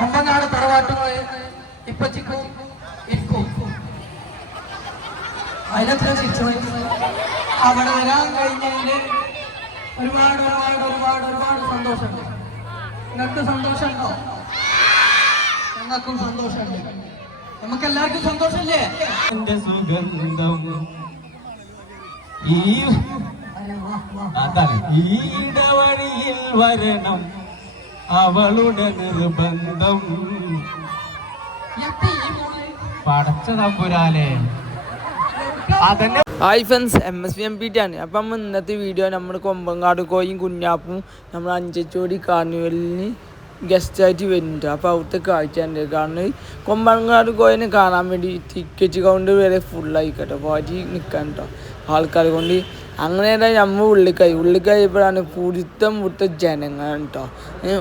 കൊമ്പനാട് തറവാട്ടുമായി ഇപ്പച്ചിക്കും ഇരിക്കും അതിനത്ര തിരിച്ചു അവിടെ വരാൻ കഴിഞ്ഞതിൽ ഒരുപാട് ഒരുപാട് ഒരുപാട് ഒരുപാട് സന്തോഷമുണ്ട്. നിങ്ങൾക്ക് സന്തോഷമുണ്ടോ? ഞങ്ങൾക്കും സന്തോഷമുണ്ട്. നമുക്ക് എല്ലാവർക്കും സന്തോഷമില്ലേ? എന്റെ സുഗന്ധം ഈടവഴിയിൽ വരണം അവളുടെ നിർബന്ധം പടച്ച തമ്പുരാനെ അതന്നെ. ഹായ് ഫ്രണ്ട്സ്, MSVMPT ആണ്. അപ്പം ഇന്നത്തെ വീഡിയോ നമ്മൾ കൊമ്പങ്കാട് കോയും കുഞ്ഞാപ്പും നമ്മൾ അഞ്ചച്ചോടി കാർണിവലിന് ഗസ്റ്റായിട്ട് വരുന്നുണ്ട്. അപ്പോൾ അവിടുത്തെ കാഴ്ച ഉണ്ട്. കാരണം കൊമ്പങ്കാട് കോയിനെ കാണാൻ വേണ്ടി ടിക്കറ്റ് കൗണ്ടർ വരെ ഫുള്ളായിക്കോട്ടെ വാരി നിൽക്കാൻ കേട്ടോ ആൾക്കാർ കൊണ്ട്. അങ്ങനെ നമ്മൾ ഉള്ളിക്കായപ്പോഴാണ് പുടുത്തം വിട്ട ജനങ്ങളാണ് കേട്ടോ.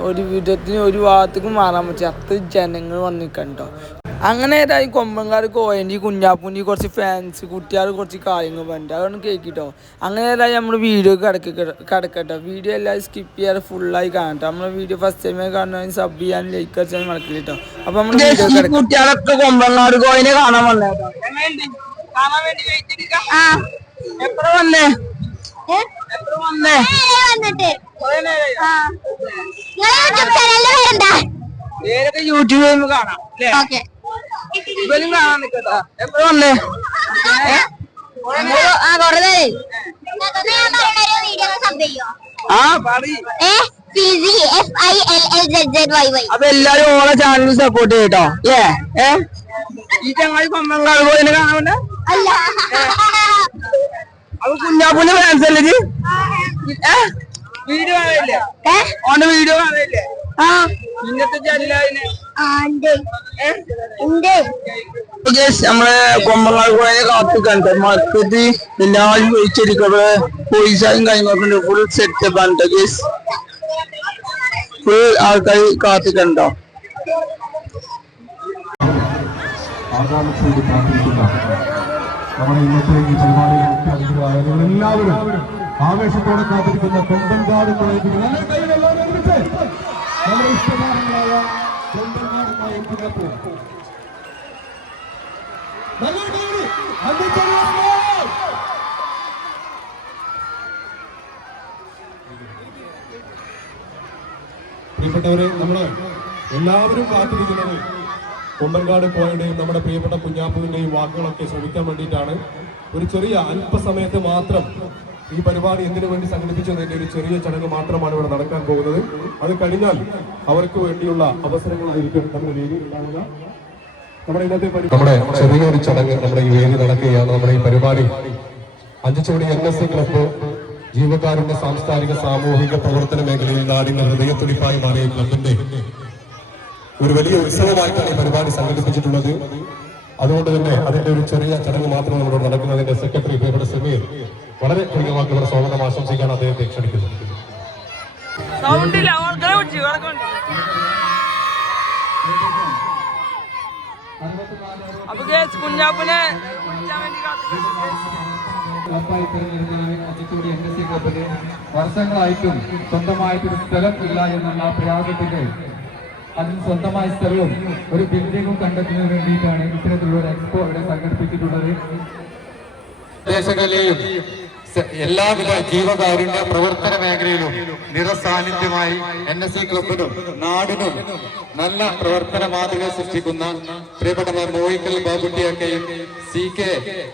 ഒരു വിധത്തിന് ഒരു ഭാഗത്തേക്ക് മാറാൻ പറ്റും അത്ര ജനങ്ങൾ വന്ന് നിൽക്കാൻ കേട്ടോ. അങ്ങനെ ഏതായി കൊമ്പങ്കാട് കോയൻ്റെ കുഞ്ഞാപ്പൂൻ്റെ കുറച്ച് ഫാൻസ് കുട്ടികൾ കുറച്ച് കാര്യങ്ങൾ പറഞ്ഞിട്ട് അതൊന്ന് കേൾക്കിട്ടോ. അങ്ങനെ ഏതായി നമ്മൾ വീഡിയോ കിടക്കട്ടോ. വീഡിയോ എല്ലാവരും സ്കിപ്പ് ചെയ്യാതെ ഫുള്ളായി കാണട്ടോ. നമ്മളെ വീഡിയോ ഫസ്റ്റ് ടൈമായി കാണുന്ന സബ് ചെയ്യാൻ ലൈക്ക് അടിച്ചാൽ മറക്കില്ല കേട്ടോ. അപ്പൊ നമ്മൾ കുട്ടികളൊക്കെ കൊമ്പങ്കാട് കോയിനെ കാണാൻ വന്നേട്ടോ. എത്ര വന്നേ? യൂട്യൂബിൽ കാണാം ഇവരും കാണാൻ നിക്കട്ടാ. എപ്പോഴും വന്നേ? അപ്പൊ എല്ലാരും ഓളെ ചാനൽ സപ്പോർട്ട് ചെയ്യട്ടോ അല്ലേ? ഈ ചങ്ങായി കൊമ്പങ്കാട് കോയിനെ കാണാൻ അപ്പൊ കുഞ്ഞാപ്പൂന്റെ ഫാൻസ് അല്ലേ? വീഡിയോ കാണാനില്ലേ? ഓന്റെ വീഡിയോ കാണാനില്ലേ? ഇന്നത്തെ ചാനലിനെ നമ്മളെ കൊമ്പങ്കാട് കോയിനെ കാത്തിക്കണ്ട മാർക്കറ്റ് എല്ലാവരും വെച്ചിരിക്കവിടെ പൈസയും കാര്യങ്ങളൊക്കെ ഫുൾ സെറ്റപ്പ് ആണ് ഗേസ്. ഫുൾ ആൾക്കാർ കാത്തിക്കണ്ടോ? നമ്മുടെ ഇന്നത്തെ ഈ പരിപാടിയിൽ എല്ലാവരും ആവേശത്തോടെ കാത്തിരിക്കുന്ന കൊമ്പങ്കാട് കോയത്തിന് നല്ല കൈകളെല്ലാം ഒരുമിച്ച് നമ്മുടെ ഇഷ്ടതാരങ്ങളായ കൊമ്പങ്കാട് കോയത്തിനൊപ്പം പ്രിയപ്പെട്ടവരെ, നമ്മള് എല്ലാവരും കാത്തിരിക്കുന്നത് കൊമ്പങ്കാട് കോയയുടെയും നമ്മുടെ പ്രിയപ്പെട്ട കുഞ്ഞാപ്പുവിന്റെയും വാക്കുകളൊക്കെ ശ്രമിക്കാൻ വേണ്ടിയിട്ടാണ്. ഒരു ചെറിയ അല്പസമയത്ത് മാത്രം ഈ പരിപാടി എന്തിനു വേണ്ടി സംഘടിപ്പിച്ചതിന്റെ ഒരു ചെറിയ ചടങ്ങ് മാത്രമാണ് ഇവിടെ നടക്കാൻ പോകുന്നത്. അത് കഴിഞ്ഞാൽ അവർക്ക് വേണ്ടിയുള്ള അവസരങ്ങളായിരിക്കും നമ്മുടെ വേദിയിൽ ഉണ്ടാവുക. നമ്മുടെ ഇന്നത്തെ നമ്മുടെ ചെറിയൊരു ചടങ്ങ് നമ്മുടെ ഈ വേദി നടക്കുകയാണ്. നമ്മുടെ ഈ പരിപാടി അഞ്ചച്ചോടി NSC ക്ലബ്ബ് ജീവകാരുണ്യ സാംസ്കാരിക സാമൂഹിക പ്രവർത്തന മേഖലയിൽ നാടിന്റെ ഹൃദയത്തുടിപ്പായി മാറിയ ക്ലബിന്റെ ഒരു വലിയ ഉത്സവമായിട്ടാണ് ഈ പരിപാടി സംഘടിപ്പിച്ചിട്ടുള്ളത്. അതുകൊണ്ട് തന്നെ അതിന്റെ ഒരു ചെറിയ ചടങ്ങ് മാത്രം നമ്മുടെ നടക്കുന്നതിന്റെ സെക്രട്ടറി പ്രിയപ്പെട്ട സമീർ വളരെ പ്രിയമാക്കിയുള്ള സ്വാഗതം ആശംസിക്കാൻ അദ്ദേഹത്തെ ക്ഷണിക്കുന്നു. വർഷങ്ങളായിട്ടും സ്വന്തമായിട്ടൊരു സ്ഥലം ഇല്ല എന്നുള്ള പ്രയാസത്തിന്റെ അതിന് സ്വന്തമായ സ്ഥലവും ഒരു ബിൽഡിങ്ങും കണ്ടെത്തുന്നതിന് വേണ്ടിയിട്ടാണ് ഇത്തരത്തിലുള്ള ഒരു എക്സ്പോ ഇവിടെ സംഘടിപ്പിച്ചിട്ടുള്ളത്. ദേശങ്ങളിലെയും എല്ലാവിധ ജീവകാരുണ്യ പ്രവർത്തന മേഖലയിലും നിറസാന്നിധ്യമായി NSC ക്ലബിനും നാടിനും നല്ല പ്രവർത്തന മാതൃക സൃഷ്ടിക്കുന്ന പ്രിയപ്പെട്ട മോയിക്കൽ ബാബുട്ടിയാക്കയും CK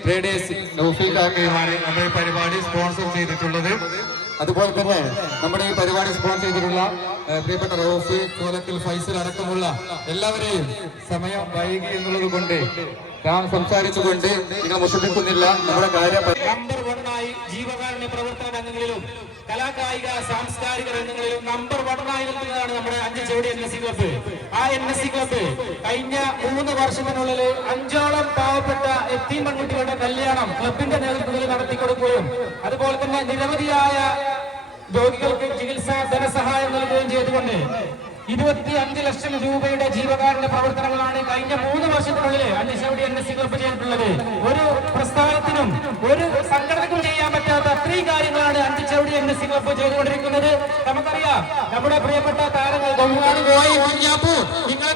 ട്രേഡേഴ്സ് നൗഫീഖാക്കയുമാണ് നമ്മുടെ പരിപാടി സ്പോൺസർ ചെയ്തിട്ടുള്ളത്. അതുപോലെ തന്നെ നമ്മുടെ ഈ പരിപാടി സ്പോൺസർ ചെയ്തിട്ടുള്ള പ്രിയപ്പെട്ട റോഫി കോലക്കൽ ഫൈസൽ അടക്കമുള്ള എല്ലാവരെയും സമയം വൈകി എന്നുള്ളത് കൊണ്ട് ഞാൻ സംസാരിച്ചുകൊണ്ട് നിങ്ങൾ മുഷിപ്പിക്കുന്നില്ല. നമ്മുടെ കാര്യം നമ്പർ 1 ജീവകാരുണ്യ പ്രവർത്തന രംഗങ്ങളിലും കലാകായിക സാംസ്കാരിക രംഗങ്ങളിലും നമ്പർ 1 നിൽക്കുന്നതാണ് നമ്മുടെ അഞ്ചച്ചോടി NSC ക്ലബ്ബ്. ആ NSC ക്ലബ്ബ് കഴിഞ്ഞ 3 വർഷത്തിനുള്ളിൽ 5ഓളം പാവപ്പെട്ട എത്തീം പെൺകുട്ടികളുടെ കല്യാണം ക്ലബിന്റെ നേതൃത്വത്തിൽ നടത്തിക്കൊടുക്കുകയും അതുപോലെ തന്നെ നിരവധിയായ രോഗികൾക്ക് ചികിത്സാ ധനസഹായം നൽകുകയും ചെയ്തുകൊണ്ട് 25 ലക്ഷം രൂപയുടെ ജീവകാരുണ്യ പ്രവർത്തനങ്ങളാണ് കഴിഞ്ഞ 3 വർഷത്തിനുള്ളിൽ അഞ്ചച്ചോടി NSC ക്ലബ്ബ് ചെയ്തിട്ടുള്ളത്. ഒരു പ്രസ്ഥാനത്തിനും ഒരു സംഘടനക്കും ചെയ്യാൻ പറ്റാത്ത അത്രയും കാര്യങ്ങളാണ് അഞ്ചച്ചോടി NSC ക്ലബ്ബ് ചെയ്തുകൊണ്ടിരിക്കുന്നത്. നമുക്കറിയാം നമ്മുടെ പ്രിയപ്പെട്ട താരങ്ങൾ കൊമ്പങ്കാട് കോയ കുഞ്ഞാപ്പു നിങ്ങളെ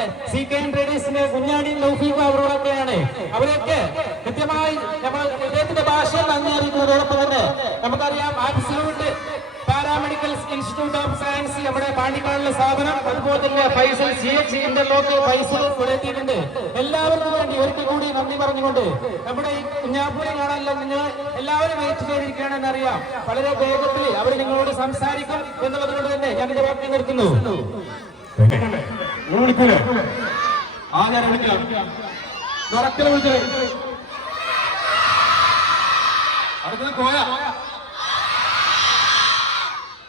അതുപോലെ CKN ട്രേഡേഴ്സിന്റെ കുഞ്ഞാടി ലൗഫീഖ് അവരോടൊക്കെയാണ്. അവരൊക്കെ കൃത്യമായി നമ്മൾ ഇദ്ദേഹത്തിന്റെ ഭാഷയിൽ നന്ദി അറിയിക്കുന്നതോടൊപ്പം തന്നെ നമുക്കറിയാം absolute paramedical institute of science നമ്മുടെ പാണ്ടിക്കാടിലെ സ്ഥാപനം, അതുപോലെ തന്നെ ഫൈസൽ CH ഇന്റർലോക്ക് ഫൈസൽ ഇവിടെ എത്തിയിട്ടുണ്ട്. എല്ലാവർക്കും വേണ്ടി ഒരിക്കൽ കൂടി നന്ദി പറഞ്ഞുകൊണ്ട് നമ്മുടെ ഈ കുഞ്ഞാപ്പൂരെ കാണാനല്ലോ നിങ്ങൾ എല്ലാവരും വെയിറ്റ് ചെയ്തിരിക്കുകയാണെന്ന് അറിയാം. വളരെ വേഗത്തിൽ അവർ നിങ്ങളോട് സംസാരിക്കും എന്നുള്ളതുകൊണ്ട് തന്നെ ഞാൻ എന്റെ വാക്ക് നിർത്തുന്നു. വിളിക്കൂലേ? ആചാരം വിളിക്കാം. അടുത്തത് കോയ.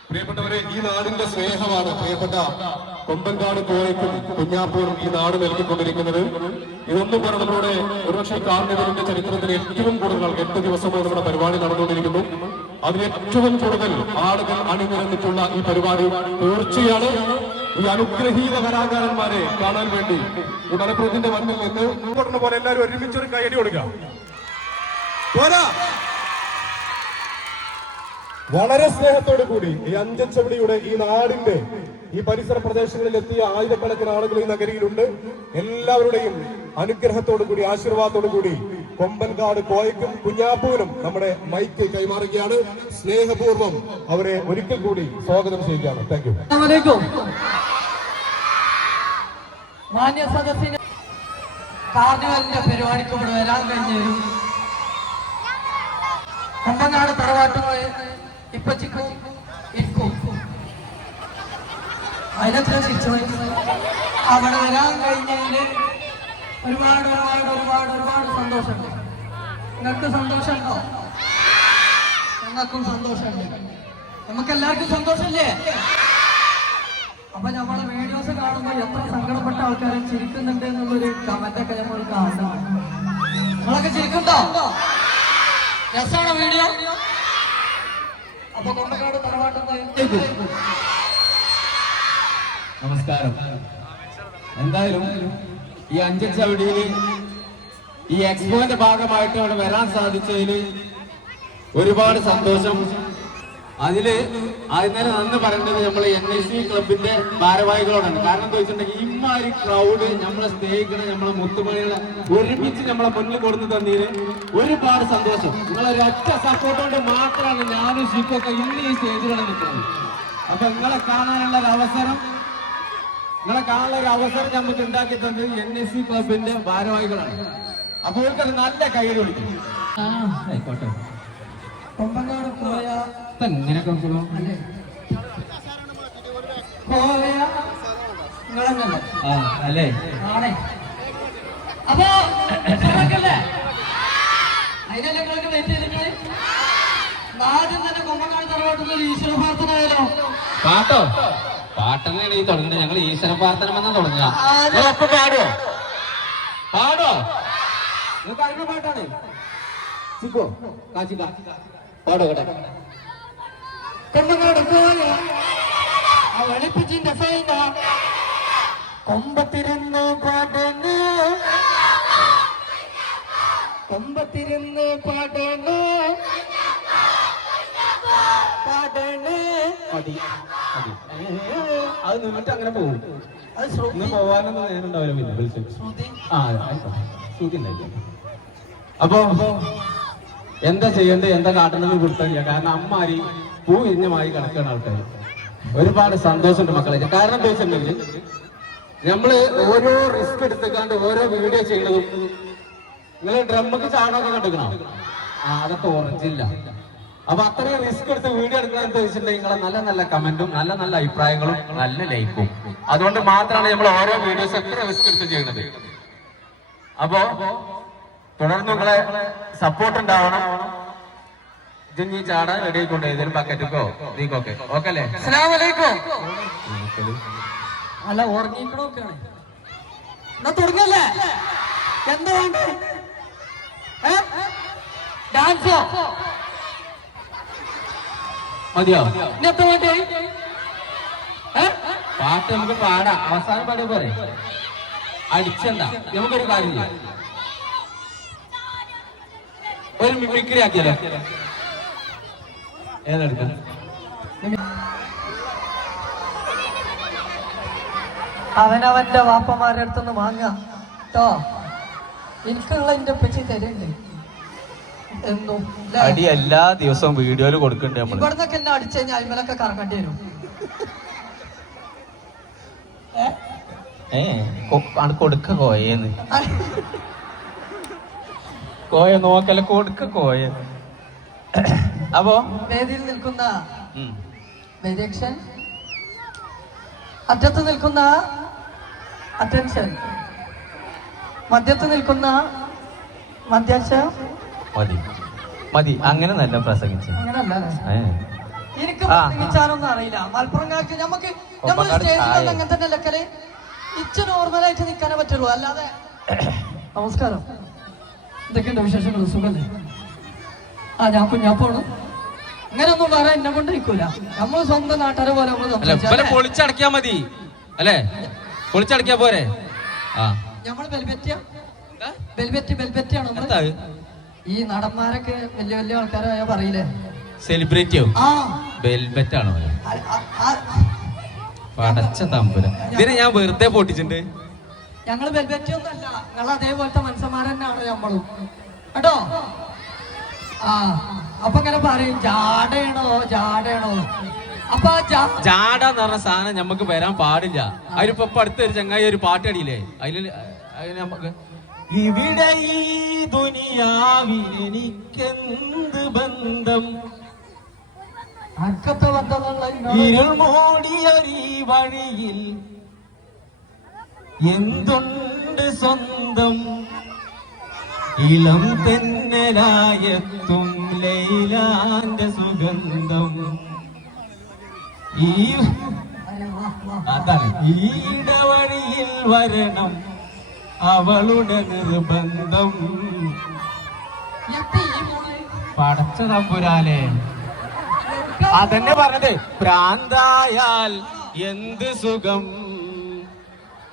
പ്രിയപ്പെട്ടവരെ, ഈ നാടിന്റെ സ്നേഹമാണ് പ്രിയപ്പെട്ട കൊമ്പൻകാട് കോയക്കും കുഞ്ഞാപ്പൂരും ഈ നാട് നൽകിക്കൊണ്ടിരിക്കുന്നത്. ഇതൊന്നും പറഞ്ഞതിലൂടെ ഒരുപക്ഷെ കാർണിവലിന്റെ ചരിത്രത്തിൽ ഏറ്റവും കൂടുതൽ 8 ദിവസമായി നമ്മുടെ പരിപാടി നടന്നുകൊണ്ടിരിക്കുന്നു. അതിൽ ഏറ്റവും കൂടുതൽ ആളുകൾ അണിനിരന്നിട്ടുള്ള ഈ പരിപാടി തീർച്ചയാണ് ഈ അനുഗ്രഹീത കലാകാരന്മാരെ കാണാൻ വേണ്ടി ഈ മലപ്പുറത്തിന്റെ മണ്ണിൽ നിന്ന് കൊടുക്കുന്ന പോലെ എല്ലാവരും ഒരുമിച്ചൊരു കൈയടി കൊടുക്കുക. വളരെ സ്നേഹത്തോടു കൂടി ഈ അഞ്ചച്ചവടിയുടെ ഈ നാടിന്റെ ഈ പരിസര പ്രദേശങ്ങളിൽ എത്തിയ ആയിരക്കണക്കിന് ആളുകൾ ഈ നഗരിയിലുണ്ട്. എല്ലാവരുടെയും അനുഗ്രഹത്തോടു കൂടി ആശീർവാദത്തോടു കൂടി കൊമ്പൻകാട് കോയക്കും കുഞ്ഞാപ്പൂരും നമ്മുടെ മൈക്ക് കൈമാറുകയാണ്. സ്നേഹപൂർവ്വം അവരെ ഒരിക്കൽ കൂടി സ്വാഗതം ചെയ്യുകയാണ്. Thank you. മാന്യ സദസ്സിന് കാർണിവലിന്റെ പരിപാടിക്ക് ഇവിടെ വരാൻ കഴിഞ്ഞു. കൊമ്പനാട് തറവാട്ടുമായി ഇപ്പച്ചിക്കും ഇക്കും അതിനത്ര സിറ്റുവേഷൻ അവിടെ വരാൻ കഴിഞ്ഞതിന് ഒരുപാട് ഒരുപാട് ഒരുപാട് ഒരുപാട് സന്തോഷമുണ്ട്. നിങ്ങൾക്ക് സന്തോഷമുണ്ടോ? ഞങ്ങൾക്കും സന്തോഷമുണ്ട്. നമുക്കെല്ലാവർക്കും സന്തോഷമില്ലേ? അപ്പൊ നമ്മളെ വീഡിയോസ് കാണുമ്പോൾ എത്ര സങ്കടപ്പെട്ട ആൾക്കാരെ ചിരിക്കുന്നുണ്ട് എന്നുള്ളൊരു കമന്റൊക്കെ നമ്മൾ കാണണം. നിങ്ങളൊക്കെ ചിരിക്കുന്നുണ്ടോ? രസമാണോ വീഡിയോ? അപ്പൊ കൊമ്പക്കാട് തറവാട്ടെന്ന് നമസ്കാരം. എന്തായാലും ഈ അഞ്ചച്ചവടിയില് ഈ എക്സ്പോന്റെ ഭാഗമായിട്ട് അവിടെ വരാൻ സാധിച്ചതിൽ ഒരുപാട് സന്തോഷം. അതില് ആദ്യം നന്ദി പറയേണ്ടത് നമ്മളെ NIC ക്ലബിന്റെ ഭാരവാഹികളോടാണ്. കാരണം എന്താ വെച്ചിട്ടുണ്ടെങ്കിൽ ഇമ്മാതിരി ക്രൗഡ് നമ്മളെ സ്നേഹിക്കണ നമ്മളെ മുത്തുമണികളെ ഒരുമിച്ച് നമ്മളെ മുന്നിൽ കൊടുത്തു തന്നതിന് ഒരുപാട് സന്തോഷം. നിങ്ങളൊരു ഒറ്റ സപ്പോർട്ട് കൊണ്ട് മാത്രമാണ് ഞാനും ഷിപ്പൊക്കെ ഇന്ന് ഈ സ്റ്റേജിലാണ് നിൽക്കുന്നത്. അപ്പൊ നിങ്ങളെ കാണാനുള്ള ഒരു അവസരം നമുക്ക് ഉണ്ടാക്കി തന്നത് NIC ക്ലബിന്റെ ഭാരവാഹികളാണ്. അപ്പൊ അവർക്കത് നല്ല കയ്യിൽ വിളിക്കും. ആയിക്കോട്ടെ. കൊമ്പനാട് കോയ ഇങ്ങനെയൊക്കെ അല്ലേ? അപ്പൊ അതിനല്ലേ നിങ്ങൾക്ക് വെയിറ്റ് ചെയ്തിട്ട് ആദ്യം തന്നെ കൊമ്പനാട് തറവാട്ടുന്ന ഒരു ഈശ്വര പ്രാർത്ഥന ആയാലോ? പാട്ടെന്നാണ് ഈ തുടങ്ങുന്നത്. ഞങ്ങൾ ഈശ്വര പ്രാർത്ഥന വന്നാൽ തുടങ്ങുക. പാടോ നിങ്ങൾക്ക് അറിയുന്ന പാട്ടാണ്. പാടോ കേട്ടോ. കൊമ്പനാട് കോയ വെളുപ്പിച്ചിന്റെ സൈന കൊമ്പത്തിരുന്ന് പാടുന്നു, കൊമ്പത്തിരുന്ന് പാടുന്നു പാടണ്. അത് നിന്നിട്ട് അങ്ങനെ പോകും. ഇന്ന് പോവാനൊന്നും നേരുണ്ടാവില്ല. പിന്നെ വിളിച്ചു ശ്രുതി ഉണ്ടായില്ല. അപ്പൊ എന്താ ചെയ്യണ്ടേ, എന്താ കാട്ടണമെന്ന് കൊടുത്തില്ല. കാരണം അമ്മാരി പൂ ഇഞ്ഞമായി കിടക്കുന്ന ആൾക്കാർ. ഒരുപാട് സന്തോഷമുണ്ട് മക്കളെ. കാരണം എന്താ വെച്ചിട്ടുണ്ടെങ്കിൽ നമ്മള് ഓരോ റിസ്ക് എടുത്തേക്കാണ്ട് ഓരോ വീഡിയോ ചെയ്യുന്നതും നിങ്ങൾ ഡ്രമ്മക്ക് ചാണൊക്കെ കണ്ടിക്കണോ? അതൊക്കെ ഓറഞ്ചില്ല. അപ്പൊ അത്രയും റിസ്ക് എടുത്ത് വീഡിയോ എടുക്കാൻ എന്താ വെച്ചിട്ടുണ്ടെങ്കിൽ നിങ്ങളെ നല്ല നല്ല കമന്റും നല്ല നല്ല അഭിപ്രായങ്ങളും നല്ല ലൈക്കും. അതുകൊണ്ട് മാത്രമാണ് നമ്മൾ ഓരോ വീഡിയോസ് എത്ര റിസ്ക് എടുത്ത് ചെയ്യുന്നത്. അപ്പോ തുടർന്ന് നിങ്ങളെ സപ്പോർട്ട് ഉണ്ടാവണം. ഇനി ചാടാൻ റെഡി ആയിക്കൊണ്ട് ഏതെങ്കിലും ബക്കറ്റിക്കോ ഇതിക്കൊക്കെ ഓക്കെ അല്ലേ? അല്ല ഉറങ്ങിക്കണോക്കാണ്. എന്നാ തുടങ്ങല്ലേ? എന്താ വേണ്ട? ഡാൻസോ മതിയോ? ഇന്നത്തെ വേണ്ടേ? പാട്ട് നമുക്ക് പാടാം. അവസാനം പാടിയ പോലെ അടിച്ചണ്ട. നമുക്കൊരു കാര്യം ചെയ്യാം. ഒരു മിമിക്രി ആക്കിയല്ലോ. ഏതെടുക്കാം? അവനവന്റെ വാപ്പമാരുടെ അടുത്തുനിന്ന് വാങ്ങുക കേട്ടോ. എനിക്കുള്ള എന്റെ ഉപ്പച്ചി തരുന്നുണ്ട് എന്നും. അടി എല്ലാ ദിവസവും വീഡിയോയിൽ കൊടുക്കണ്ടേ നമ്മള്. ഇവിടുന്നൊക്കെ എന്നെ അടിച്ചു കഴിഞ്ഞാൽ അയിമലൊക്കെ കറങ്ങേണ്ടി വരും. കൊടുക്ക കോയെന്ന് കോയ നോക്കല കൊടുക്ക കോയ. അപ്പോ വേദിയിൽ നിൽക്കുന്ന ഡയറക്ഷൻ, അറ്റത്ത് നിൽക്കുന്ന അറ്റൻഷൻ, മധ്യത്ത് നിൽക്കുന്ന മധ്യാശ. മതി മതി, അങ്ങനെ നല്ല പ്രസംഗിച്ചു. അങ്ങനല്ല, എനിക്ക് പ്രസംഗിച്ചാലൊന്നും അറിയില്ല. മലപ്പുറംകാർക്ക് നമുക്ക് സ്റ്റേജിൽ അങ്ങനെ തന്നെ ലക്കല് ഇച്ച് നോർമലായിട്ട് നിൽക്കാനേ പറ്റുള്ളൂ, അല്ലാതെ. നമസ്കാരം, എന്തൊക്കെയുണ്ട് വിശേഷങ്ങൾ? സുഖല്ലേ? ഞാൻ കുഞ്ഞാപ്പാണ്. അങ്ങനെയൊന്നും പറയാൻ എന്നെ കൊണ്ട് നിൽക്കൂല. നമ്മള് സ്വന്തം നാട്ടുകാരെ പോലെ നമ്മള് പൊളിച്ചടക്കിയാ മതി അല്ലേ? പൊളിച്ചടക്കിയാ പോരെ? നമ്മള് ബെൽബെറ്റാണ്. ഈ നടന്മാരൊക്കെ വലിയ വലിയ ആൾക്കാരായ പറയില്ലേ സെലിബ്രിറ്റിയോ? വെൽവെറ്റ് ആണോ? പടച്ച തമ്പുര, ഇതിനെ ഞാൻ വെറുതെ പൊട്ടിച്ചിട്ടുണ്ട്. ഞങ്ങള് വെൽവെറ്റ് ഒന്നല്ല, നിങ്ങൾ അതേപോലത്തെ മനുഷ്യന്മാർ തന്നെയാണ് നമ്മളും കേട്ടോ. അപ്പൊ ഇങ്ങനെ പറയും ജാടയാണോ ജാടയാണോ. അപ്പൊ ജാടന്ന് പറഞ്ഞ സാധനം നമുക്ക് വരാൻ പാടില്ല. അതിലിപ്പോ അടുത്തൊരു ചങ്ങായി ഒരു പാട്ടടിയില്ലേ, അതിൽ നമുക്ക് ഇവിടെ ഈ ദുനിയാവിൽ എനിക്കെന്ത് ബന്ധം, ഇരുൾ മൂടിയൊരീ വഴിയിൽ എന്തുണ്ട് സ്വന്തം, ഇളം തെന്നലായെത്തും ലൈലാന്റെ സുഗന്ധം, അതാണ് ഈടവഴിയിൽ വരണം അവളുടെ നിർബന്ധം. പടച്ച തമ്പുരാനെ, അതന്നെ പറഞ്ഞത്. പ്രാന്തായാൽ എന്ത് സുഖം,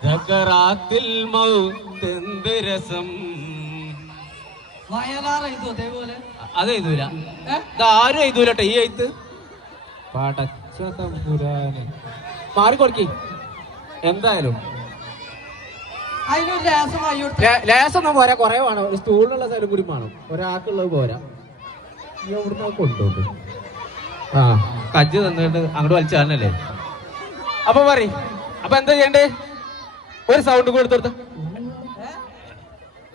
ധക്കറാത്തിൽ മൗത്തെന്ത് രസം. അത് എഴുതൂല, ആരും എഴുതൂലട്ടെ ഈ എഴുത്ത്. പടച്ച തമ്പുരാനെ, മാറിക്കൊടുക്കി. എന്തായാലും ലേസൊന്നും പോരാ, കൊറേ വേണം. ഒരു സ്റ്റൂളിനുള്ള സ്ഥലം കൂടി വേണം, ഒരാൾക്കുള്ളത് പോരാ. നീ അവിടുന്ന് കൊണ്ടുപോട്ട് കജ്ജ് തന്നിട്ട് അങ്ങോട്ട് വലിച്ചാണല്ലേ. അപ്പൊ പറയും, അപ്പൊ എന്താ ചെയ്യണ്ടേ? ഒരു സൗണ്ട് കൊടുത്തെടുത്ത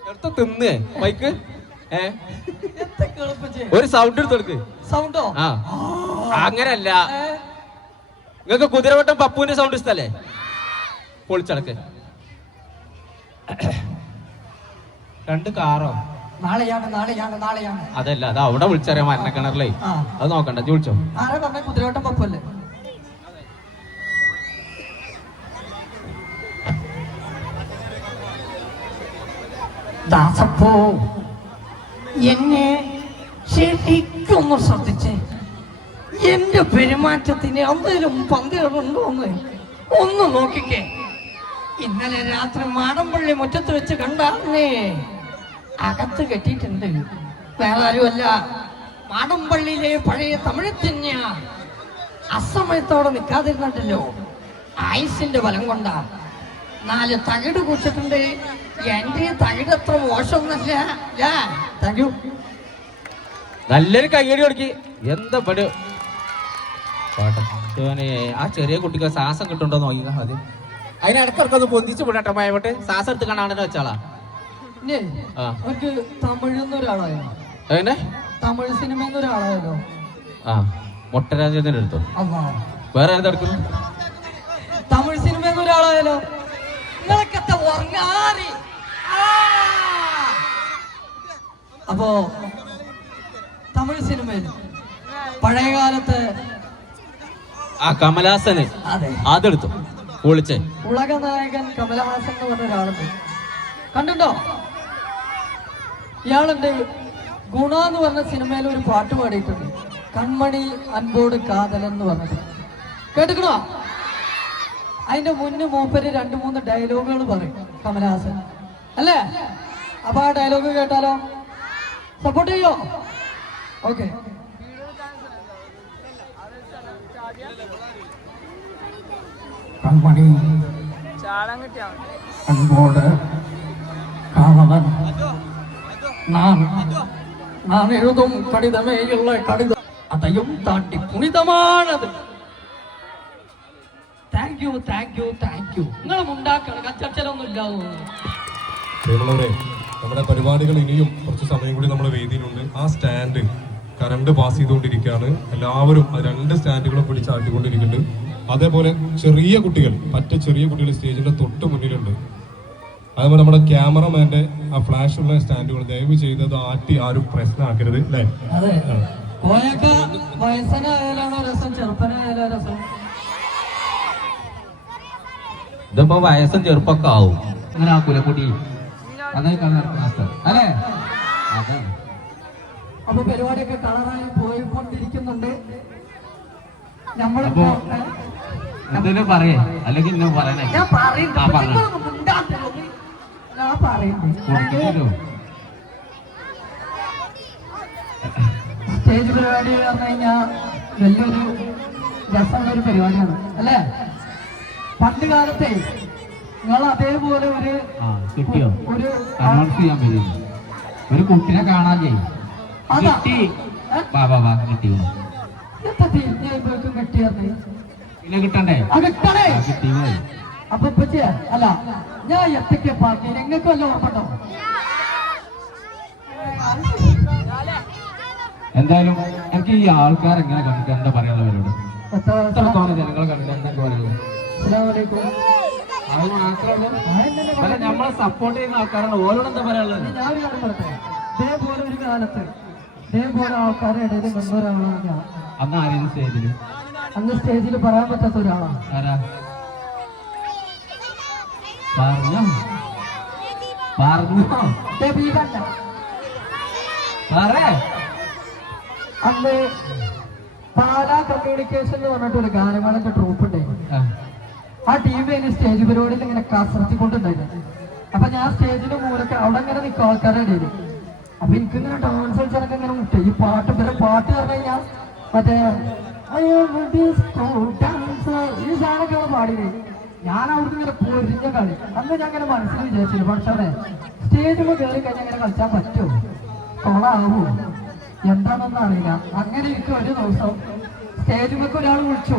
എടുത്ത തിന്ന് മൈക്ക് ഒരു സൗണ്ട് എടുത്തെടുക്ക്. സൗണ്ടോ? അങ്ങനല്ല, നിങ്ങൾക്ക് കുതിരവട്ടം പപ്പുവിന്റെ സൗണ്ട് ഇഷ്ടല്ലേ? പൊളിച്ചടക്ക്. 2 കാറോ? നാളെയാണ്. അതല്ല, അത് അവിടെ വിളിച്ചറിയാം മരണക്കിണറിലേ. അത് നോക്കണ്ട, വിളിച്ചോ. ആരാ പറഞ്ഞ കുതിരവട്ടം പപ്പല്ലേ? ദാസപ്പോ എന്നെ ശരിക്കൊന്ന് ശ്രദ്ധിച്ചേ. എന്റെ പെരുമാറ്റത്തിന് എന്തെങ്കിലും പന്തികളുണ്ടോന്ന് ഒന്ന് നോക്കിക്കേ. ഇന്നലെ രാത്രി മാടമ്പള്ളി മുറ്റത്ത് വെച്ച് കണ്ടാന്നേ അകത്ത് കെട്ടിയിട്ടുണ്ട്. വേറെ ആരുമല്ല, മാടമ്പള്ളിയിലെ പഴയ തമിഴ് തന്നെയാ. അസമയത്തോടെ നിൽക്കാതിരുന്നിട്ടല്ലോ, ആയുസിന്റെ ബലം കൊണ്ടാ. 4 തകിട് കുടിച്ചിട്ടുണ്ട്. എന്റെ തകിടത്ര മോശമൊന്നല്ല. Thank you. നല്ലൊരു കയ്യടി കൊടുക്കി. എന്താ പട് ആ ചെറിയ കുട്ടിക്ക് ശ്വാസം കിട്ടുണ്ടോ നോക്കിക്കാ. അത് അതിനിടക്കൊന്ന് പൊന്തിച്ച് വിടട്ടെ. മയവട്ടെ ശ്വാസം എടുത്ത് കാണാണെന്ന് വെച്ചാളാ. അവർക്ക് തമിഴ്ന്നൊരാളായോ? എങ്ങനെ? തമിഴ് സിനിമ ഒരാളായല്ലോ. മൊട്ടരാജന്റെ എടുത്തോ? വേറെ ഏതെടുക്കുന്നു? തമിഴ് സിനിമ ഒരാളായാലോ. നിങ്ങളൊക്കെ അപ്പോ തമിഴ് സിനിമയിൽ പഴയകാലത്ത് കമലഹാസന് അതെടുത്തു പൊളിച്ചേ. ഉലക നായകൻ കമലഹാസൻ എന്ന് പറഞ്ഞ ഒരാളുണ്ട്, കണ്ടുണ്ടോ? ഇയാളുണ്ട്. ഗുണ എന്ന് പറഞ്ഞ സിനിമയിൽ ഒരു പാട്ട് പാടിയിട്ടുണ്ട്, കൺമണി അൻപോട് കാതൽ എന്ന് പറഞ്ഞത്. കേട്ടിക്കണോ? അതിന്റെ മുന്നേ മൂപ്പര് 2-3 ഡയലോഗുകൾ പറയും കമലഹാസൻ, അല്ലേ? അപ്പൊ ആ ഡയലോഗ് കേട്ടാലോ? സപ്പോർട്ട് ചെയ്യോ? ഓക്കെ. കൺമണി அன்போடு காதலன் நான் எழுதும் கடிதமே இல்லை கடிதம் அதையும் தாண்டி புனிதமானது. താങ്ക് യു നിങ്ങളും ഉണ്ടാക്കണം കച്ചടച്ചലൊന്നും ഇല്ലാതെ. പ്രിയമുള്ളവരെ, നമ്മുടെ പരിപാടികൾ ഇനിയും കുറച്ച് സമയം കൂടി നമ്മുടെ വേദിയിലുണ്ട്. ആ സ്റ്റാൻഡ് കറണ്ട് പാസ് ചെയ്തുകൊണ്ടിരിക്കുകയാണ്. എല്ലാവരും ആ 2 സ്റ്റാൻഡുകളും പിടിച്ചാട്ടിക്കൊണ്ടിരിക്കുന്നുണ്ട്. അതേപോലെ ചെറിയ കുട്ടികൾ സ്റ്റേജിന്റെ തൊട്ട് മുന്നിലുണ്ട്. അതേപോലെ നമ്മുടെ ക്യാമറമാന്റെ ആ ഫ്ലാഷ് ഉള്ള സ്റ്റാൻഡുകൾ ദയവ് ചെയ്തത് ആട്ടി ആരും പ്രശ്നമാക്കരുത് അല്ലേ? അതെ, വയസ്സനായാലാണോ രസം ചെറുപ്പനായാലോ രസം? ഇതിപ്പോ വയസ്സും ചെറുപ്പൊക്കെ ആവും. അങ്ങനെ ആക്കൂല കുട്ടി, അതേക്കാണ് അല്ലേ? അതാണ്. അപ്പൊ പരിപാടിയൊക്കെ കളറായി പോയിക്കൊണ്ടിരിക്കുന്നുണ്ട്. നമ്മളിപ്പോ എന്തെങ്കിലും പറയേ, അല്ലെങ്കിൽ ഇന്നും പറയണേ. ഞാൻ സ്റ്റേജ് പരിപാടി പറഞ്ഞു കഴിഞ്ഞാൽ വലിയൊരു രസമുള്ള ഒരു പരിപാടിയാണ് അല്ലേ? പണ്ട് കാലത്തെ നിങ്ങൾ അതേപോലെ ഒരു കുട്ടിനെ കാണാൻ ചെയ്യും പിന്നെ കിട്ടണ്ടേ? അപ്പൊ അല്ല, ഞാൻ എത്തക്കെ പാർട്ടി നിങ്ങൾക്ക് വല്ല ഓർമ്മണ്ടോ? എന്തായാലും എനിക്ക് ഈ ആൾക്കാർ എങ്ങനെ കണ്ടിട്ട് എന്താ പറയാനുള്ളവരോട്? എത്രത്തോളം ജനങ്ങൾ കണ്ടിട്ട് എന്തൊക്കെ പറയുന്നത്? അത് മാത്രമല്ല, നമ്മളെ സപ്പോർട്ട് ചെയ്യുന്ന ആൾക്കാരാണ്. ഓരോട് എന്താ പറയാനുള്ളത്? ഞാനൊരു കാര്യം പറയട്ടെ, ഇതേപോലെ ഒരു കാലത്ത് ഇതേപോലെ ആൾക്കാരുടെ ഇടയിൽ നിന്നൊരാളാണ് ഞാൻ. അന്ന് ആരെയും സ്റ്റേജില് അന്ന് സ്റ്റേജിൽ പറയാൻ പറ്റാത്ത ഒരാളാണ്. ആരാ പറഞ്ഞോ? അന്ന് പാലാ കമ്മ്യൂണിക്കേഷൻ എന്ന് പറഞ്ഞിട്ട് ഒരു ഗാനമേളന്റെ ട്രൂപ്പ് ഉണ്ടായിരുന്നു. ആ ടീം അതിന് സ്റ്റേജ് പരിപാടിയിൽ ഇങ്ങനെ കസർത്തിക്കൊണ്ടുണ്ടായിരുന്നു. അപ്പൊ ഞാൻ സ്റ്റേജിന്റെ മൂലൊക്കെ അവിടെ ഇങ്ങനെ നിൽക്കും ആൾക്കാരുടെ ഇടയിൽ. അപ്പൊ എനിക്കിങ്ങനെ ഡാൻസ് കളിച്ചാലൊക്കെ ഇങ്ങനെ മുട്ട ഈ പാട്ട് പറഞ്ഞു കഴിഞ്ഞാൽ മറ്റേ ഈ സാധനമൊക്കെ പാടിയത്. ഞാൻ അവിടുന്ന് ഇങ്ങനെ പൊരിഞ്ഞ കളി. അന്ന് ഞാൻ ഇങ്ങനെ മനസ്സിൽ വിചാരിച്ചില്ല, പക്ഷേ സ്റ്റേജിൽ കയറി കഴിഞ്ഞാൽ ഇങ്ങനെ കളിച്ചാൻ പറ്റുമോ, കൊളാവോ, എന്താണെന്ന് അറിയില്ല. അങ്ങനെ എനിക്ക് ഒരു ദിവസം സ്റ്റേജിലേക്ക് ഒരാൾ വിളിച്ചു.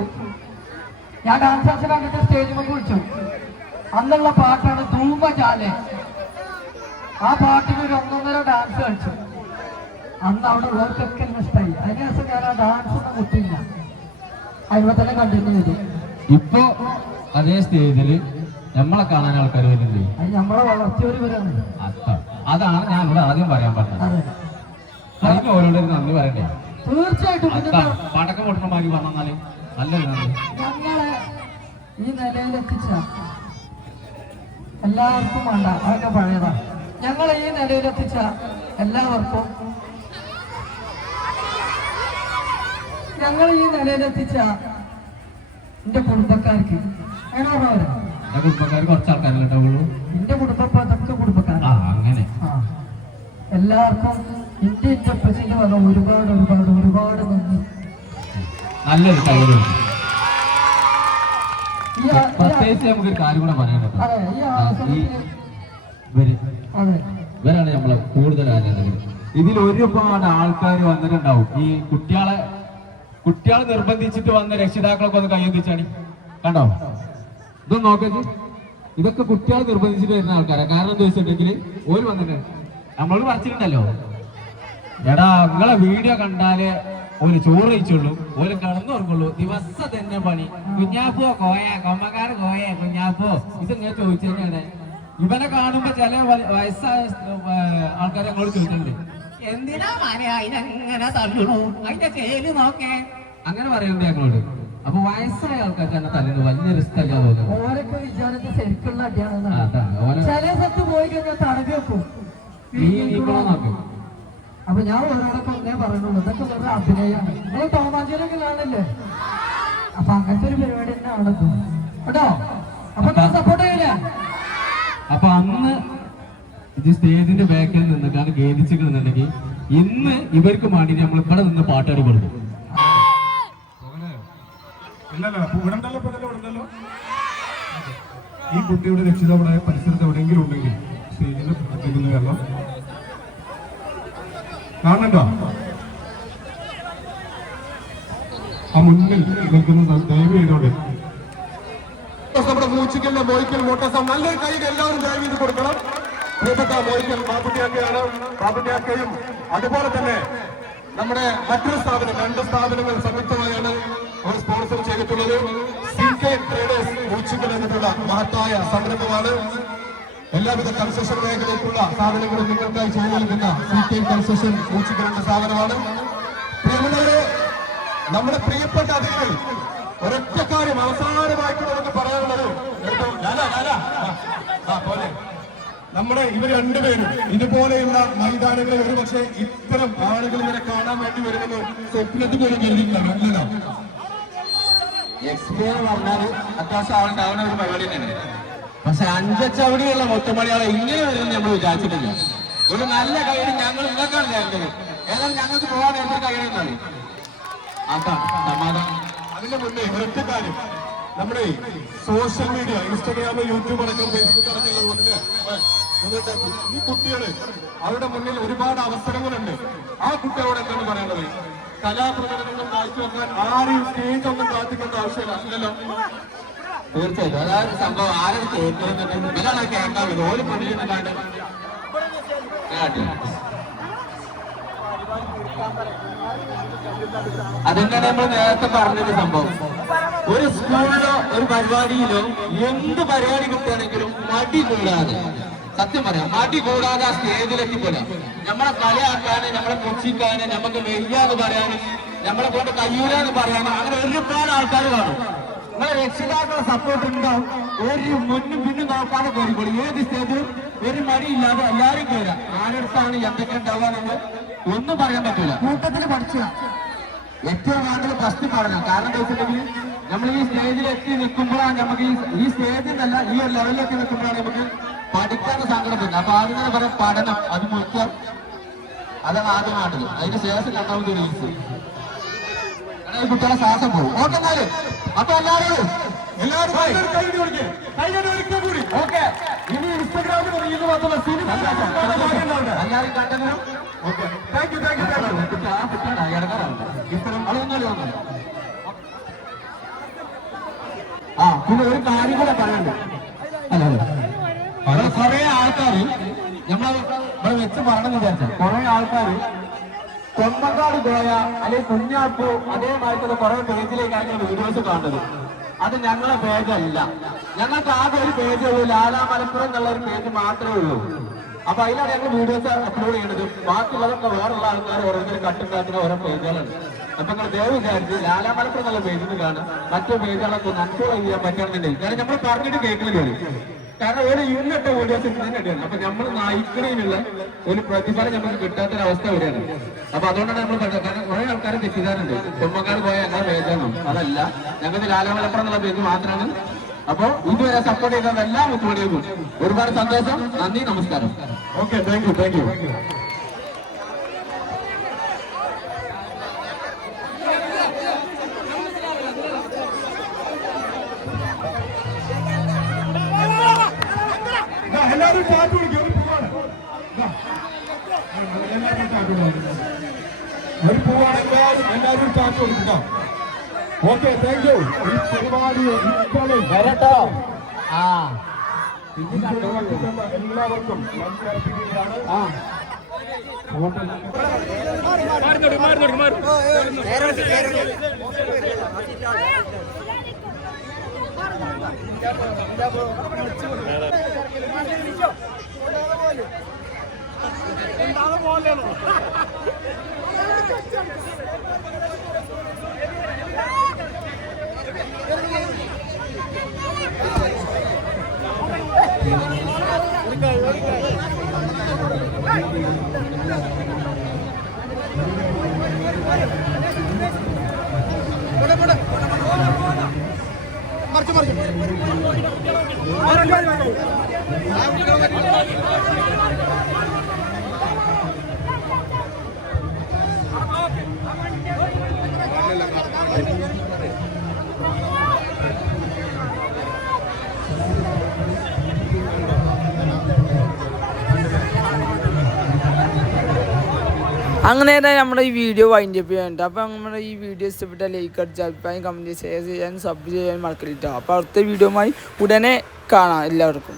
ഞാൻ ഡാൻസ് ക്ലാസ് കണ്ടിട്ട് സ്റ്റേജിലേക്ക് വിളിച്ചു. അന്നുള്ള പാട്ടാണ് ധൂമജാലെ. ആ പാട്ടിന് ഒരു 1.5 ഡാൻസ് കളിച്ചു. അന്ന് അവിടെ ഉള്ളവർക്കൊക്കെ എന്നെ ഇഷ്ടമായി. അതിനുശേഷം ഞാൻ ആ ഡാൻസ് ഒന്നും കുട്ടിയില്ല, അതിനെ തന്നെ കണ്ടിന്യൂ ചെയ്തു. ഇപ്പൊ അതേ സ്റ്റേജില് നമ്മളെ കാണാൻ ആൾക്കാർ വരുന്നുണ്ട്. അത് നമ്മളെ വളർത്തിയവര് വരാണ്. അതാണ് ഞാൻ ഇവിടെ ആദ്യം പറയാൻ പറഞ്ഞത്. അതിന് ഓരോരുത്തരും നന്ദി പറയണ്ടേ? തീർച്ചയായിട്ടും. പടക്കം പൊട്ടണ മാറി പറഞ്ഞാല് നല്ലൊരു നന്ദി. ഞങ്ങളെ ഈ നിലയിലെത്തിച്ച എല്ലാവർക്കും വേണ്ട, അതൊക്കെ പഴയതാണ്. ഞങ്ങളെ ഈ നിലയിലെത്തിച്ച എല്ലാവർക്കും, ഞങ്ങൾ ഈ നിലയിലെത്തിച്ച എന്റെ കുടുംബക്കാർക്ക്, കുടുംബക്കാർ കുറച്ച് ആൾക്കാരുണ്ടാവുള്ളൂ. എന്റെ കുടുംബക്കാർക്ക് കുടുംബക്കാരാ. അങ്ങനെ എല്ലാവർക്കും എന്റെ അപ്പച്ചന്റെ വക ഒരുപാട് ഒരുപാട് ഒരുപാട് നന്ദി. നല്ലൊരു കാര്യം. പ്രത്യേകിച്ച് നമുക്കൊരു കാര്യം കൂടെ പറയാനുണ്ട്. ഇവരാണ് നമ്മളെ കൂടുതൽ ആരാധകർ. ഇതിൽ ഒരുപാട് ആൾക്കാർ വന്നിട്ടുണ്ടാവും. ഈ കുട്ടികളെ നിർബന്ധിച്ചിട്ട് വന്ന രക്ഷിതാക്കളൊക്കെ ഒന്ന് കൈയൊന്നിച്ചാണ്. കണ്ടോ? ഇതൊന്നും നോക്കരുത്. ഇതൊക്കെ കുട്ടികളെ നിർബന്ധിച്ചിട്ട് വരുന്ന ആൾക്കാരാണ്. കാരണം എന്താ വെച്ചിട്ടുണ്ടെങ്കിൽ ഓര് വന്നിട്ട് നമ്മളോട് പറിച്ചിട്ടുണ്ടല്ലോ, എടാ നിങ്ങളെ വീഡിയോ കണ്ടാല് ഓര് ചോറ് കഴിച്ചുള്ളൂ, ഓര് കിടന്നുറങ്ങുള്ളൂ, ദിവസം തന്നെ പണി. കുഞ്ഞാപ്പോ കോയ, കൊമ്മക്കാർ കോയ, കുഞ്ഞാപ്പോ, ഇതിങ്ങനെ ചോദിച്ചു തന്നെയാണ്. ഇവനെ കാണുമ്പോ ചില വയസ്സായ ആൾക്കാരെ ഞങ്ങളോട് ചോദിച്ചിട്ടുണ്ട്, എന്തിനാ അതിനെങ്ങനെ തള്ളണു, അതിന്റെ ചേല് നോക്കേ, അങ്ങനെ പറയുന്നുണ്ട് ഞങ്ങളോട്. അപ്പൊ വയസ്സായ ആൾക്കാർക്ക് തന്നെ തല്ലുന്നു വലിയ റിസ്ക് അല്ല തോന്നുന്നു. ഓരൊക്കെ വിചാരത്തിൽ ശരിക്കുള്ള അടിയാണെന്ന്. ചില സ്ഥലത്ത് പോയി കഴിഞ്ഞാൽ തടവി വെക്കും, നോക്കും. അപ്പൊ ഞാൻ ഓരോടൊക്കെ ഒന്നേ പറയുന്നുള്ളൂ, ഇതൊക്കെ വെറുതെ അഭിനയാണ്. നിങ്ങൾ ടോമാഞ്ചേരിയൊക്കെ കാണില്ലേ? അപ്പൊ അങ്ങനത്തെ ഒരു പരിപാടി തന്നെ ആണ് കേട്ടോ. അപ്പൊ സപ്പോർട്ട് ചെയ്യില്ലേ? അപ്പൊ അന്ന് ഇത് സ്റ്റേജിന്റെ ബാക്കിൽ നിന്നിട്ടാണ് ഗേദിച്ചിട്ടുണ്ടെങ്കിൽ ഇന്ന് ഇവർക്ക് വേണ്ടി നമ്മൾ ഇവിടെ നിന്ന് പാട്ടാടി കൊടുക്കും. ഈ കുട്ടിയുടെ രക്ഷിതാവായ പരിസരത്ത് എവിടെയെങ്കിലും ഉണ്ടെങ്കിൽ സ്റ്റേജിൽ പ്രത്യേകിച്ച് കാരണം കാണണ്ട ആ മുന്നിൽ നിൽക്കുന്ന ദയവ് ചെയ്തോടെ നമ്മുടെ മൂച്ചിക്കലിന്റെ മോയിക്കൽ മോട്ടോഴ്സ് നല്ലൊരു കൈ എല്ലാവരും ദയവ് ചെയ്ത് കൊടുക്കണം. പ്രിയപ്പെട്ട മോയിക്കൽ ബാബുട്ടിയാക്കയാണ്. ബാബുട്ടിയാക്കയും അതുപോലെ തന്നെ നമ്മുടെ മറ്റൊരു സ്ഥാപനം, 2 സ്ഥാപനങ്ങൾ സംയുക്തമായാണ് ഒരു സ്പോൺസർ ചെയ്തിട്ടുള്ളത്. CK ട്രേഡേഴ്സ് മൂച്ചിക്കൽ എന്നിട്ടുള്ള മഹത്തായ സംരംഭമാണ്. എല്ലാവിധ കൺസ്ട്രക്ഷൻ മേഖലയിലുള്ള സാധനങ്ങളും നിങ്ങൾക്കായി ചെയ്തു നൽകുന്ന CK കൺസ്ട്രക്ഷൻ മൂച്ചിക്കലിന്റെ സ്ഥാപനമാണ്. പ്രിയമുള്ളവരെ, നമ്മുടെ പ്രിയപ്പെട്ട അതിഥികൾ ഒരൊറ്റ കാര്യം അവസാനമായിട്ട് നമുക്ക് പറയാനുള്ളത്, നമ്മുടെ ഇവർ രണ്ടുപേരും ഇതുപോലെയുള്ള മൈതാനങ്ങളിൽ ഒരുപക്ഷെ ഇത്തരം ആളുകൾ ഇവരെ കാണാൻ വേണ്ടി വരുന്നത് സ്വപ്നത്തിൽ പോലും കരുതിയിട്ടില്ല. എക്സ്പോ എന്ന് പറഞ്ഞാല് അത്യാവശ്യം ആളുണ്ടാവുന്ന ഒരു പരിപാടി തന്നെയാണ്. പക്ഷെ 5 ചവിടിയുള്ള മൊത്തമണിയാളെ ഇങ്ങനെ വരുമെന്ന് നമ്മൾ വിചാരിച്ചിട്ടില്ല. ഒരു നല്ല കൈയ്യടി ഞങ്ങൾ നിങ്ങൾക്കാണ് തരേണ്ടത്. ഏതായാലും ഞങ്ങൾക്ക് പോകാൻ നേരത്തെ കൈയ്യടിന്നാണ്. അതാണ് സമാധാനം. അതിന്റെ മുന്നേ ഒരൊറ്റ കാര്യം, നമ്മുടെ സോഷ്യൽ മീഡിയ, ഇൻസ്റ്റാഗ്രാം, യൂട്യൂബ് അടക്കം ഫേസ്ബുക്ക് അടക്കമുള്ള ഈ കുട്ടികള് അവരുടെ മുന്നിൽ ഒരുപാട് അവസരങ്ങളുണ്ട്. ആ കുട്ടികളോട് എന്താണ് പറയേണ്ടത്? കലാപ്രകടനങ്ങൾ കാഴ്ചവെക്കാൻ ആരെയും സ്റ്റേജ് ഒന്നും കാത്തിക്കേണ്ട ആവശ്യമില്ല, ഇല്ലല്ലോ? തീർച്ചയായിട്ടും അതായത് സംഭവം ആരും കേൾക്കുന്നുണ്ട്. ഇതാണ് കേൾക്കാൻ പറ്റും. ഓരോ പണിയുന്ന കാര്യം അതെന്താണ് നമ്മൾ നേരത്തെ പറഞ്ഞൊരു സംഭവം. ഒരു സ്കൂളിലോ ഒരു പരിപാടിയിലോ എന്ത് പരിപാടി കിട്ടുകയാണെങ്കിലും മടി കൂടാതെ, സത്യം പറയാം, മടി കൂടാതെ ആ സ്റ്റേജിലെത്തി പോലെ നമ്മളെ കളിയാക്കാന്, നമ്മളെ കൊച്ചിക്കാന്, നമുക്ക് വെയ്യാന്ന് പറയാനും, നമ്മളെ കൊണ്ട് കഴിയൂലെന്ന് പറയാനും അങ്ങനെ ഒരുപാട് ആൾക്കാർ കാണും. നിങ്ങളെ രക്ഷിതാക്കളുടെ സപ്പോർട്ട് ഉണ്ടാവും. ഒരു മുന്നും പിന്നും നോക്കാതെ കയറിക്കോളൂ. ഏത് സ്റ്റേജിലും ഒരു മടിയില്ലാതെ എല്ലാവരും കയറാം. ആരെടുത്താണ് എന്തൊക്കെ ഉണ്ടാവുക നമ്മൾ ഒന്നും പറയാൻ പറ്റൂല. കൂട്ടത്തിൽ പഠിച്ചു ഏറ്റവും വേണ്ടത് ഫസ്റ്റ് പഠനം. കാരണം എന്താ വെച്ചിട്ടുണ്ടെങ്കിൽ നമ്മൾ ഈ സ്റ്റേജിൽ എത്തി നിൽക്കുമ്പോഴാണ് നമുക്ക് ഈ സ്റ്റേജിൽ നിന്നല്ല ഈ ഒരു ലെവലിലെത്തി നിൽക്കുമ്പോഴാണ് നമുക്ക് പഠിക്കാനുള്ള സങ്കടത്തില്ല. അപ്പൊ ആദ്യം തന്നെ പറയാം പഠനം, അത് മുഖ്യം. അതാണ് ആദ്യം വേണ്ടത്. അതിന് ശേഷം രണ്ടാമത് റീൽസ്. ഈ കുട്ടികളെ ശ്വാസം പോകും. ഓക്കെ എന്നാലും അപ്പൊ എല്ലാവരും ഓക്കെ. ഇനി ഇൻസ്റ്റാഗ്രാമിൽ റീൽ മാത്രമല്ല സിനിമ എല്ലാവരും കണ്ടതിനും ആ പിന്നെ ഒരു കാര്യം കൂടെ പറയാനുണ്ട്. അല്ല കുറെ ആൾക്കാര് ഇവിടെ വെച്ച് പറഞ്ഞു വിചാരിച്ച കുറെ ആൾക്കാര് കൊമ്പങ്കാട് പോയ അല്ലെങ്കിൽ കുഞ്ഞാപ്പൂ അതേമായിട്ടുള്ള കുറെ പേജിലേക്കാണ് വീഡിയോസ് കാണുന്നത്. അത് ഞങ്ങളെ പേജല്ല. ഞങ്ങൾക്ക് ആകെ ഒരു പേജേ ഉള്ളൂ, ലാലാ മലപ്പുറം എന്നുള്ള ഒരു പേജ് മാത്രമേ ഉള്ളൂ. അപ്പൊ അതിലാണ് ഞങ്ങൾ വീഡിയോസ് അപ്ലോഡ് ചെയ്യുന്നത്. ബാക്കിയുള്ളതൊക്കെ വേറുള്ള ആൾക്കാർ ഓരോരുത്തരും കട്ടുണ്ടാക്കുന്ന ഓരോ പേജുകളുണ്ട്. അപ്പൊ നിങ്ങൾ ദയവ് വിചാരിച്ച് ലാലാ മലപ്പുറം എന്നുള്ള പേജിൽ കാണും. മറ്റു പേജുകളൊക്കെ കൺട്രോൾ ചെയ്യാൻ പറ്റുകയാണെന്നുണ്ടെങ്കിൽ, കാരണം നമ്മൾ പറഞ്ഞിട്ട് കേൾക്കുന്നത് കാരണം ഒരു യൂണിറ്റ് വീഡിയോസ് ഇടുന്നതിനാണ്. അപ്പൊ നമ്മൾ നയിക്കുന്നതിനുള്ള ഒരു പ്രതിഫലം നമുക്ക് കിട്ടാത്തൊരവസ്ഥ വരികയാണ്. അപ്പൊ അതുകൊണ്ടാണ് നമ്മൾ കാരണം കുറെ ആൾക്കാരെ തെറ്റിദ്ധാരണുണ്ട്. കുടുംബക്കാർ പോയ ഞങ്ങളുടെ പേജാണ്. അതല്ല, ഞങ്ങൾക്ക് ലാലാ മലപ്പുറം എന്നുള്ള പേജ് മാത്രമാണ്. അപ്പോ ഇതുവരെ സപ്പോർട്ട് ചെയ്ത എല്ലാ മുത്തുമണികൾക്കും ഒരുപാട് സന്തോഷം, നന്ദി, നമസ്കാരം. Okay, thank you, thank you. എല്ലാവരും ചാറ്റ് പിടിക്കും. ഒരു പോവാണ് എല്ലാവരും ചാറ്റ് കൊടുക്കുക. Okay, thank you. ഈ പരിപാടി വരട്ടോ. എല്ലാവർക്കും അങ്ങനെ നമ്മുടെ ഈ വീഡിയോ വൈൻഡ് അപ്പ് ചെയ്യാനുണ്ട്. അപ്പോൾ നമ്മുടെ ഈ വീഡിയോ ഇഷ്ടപ്പെട്ട ലൈക്ക് അടിച്ച് അഭിപ്രായം കമൻറ്റ് ഷെയർ ചെയ്യാൻ സബ് ചെയ്യാൻ മറക്കരുത്. അപ്പോൾ അടുത്ത വീഡിയോയുമായി ഉടനെ കാണാം എല്ലാവർക്കും.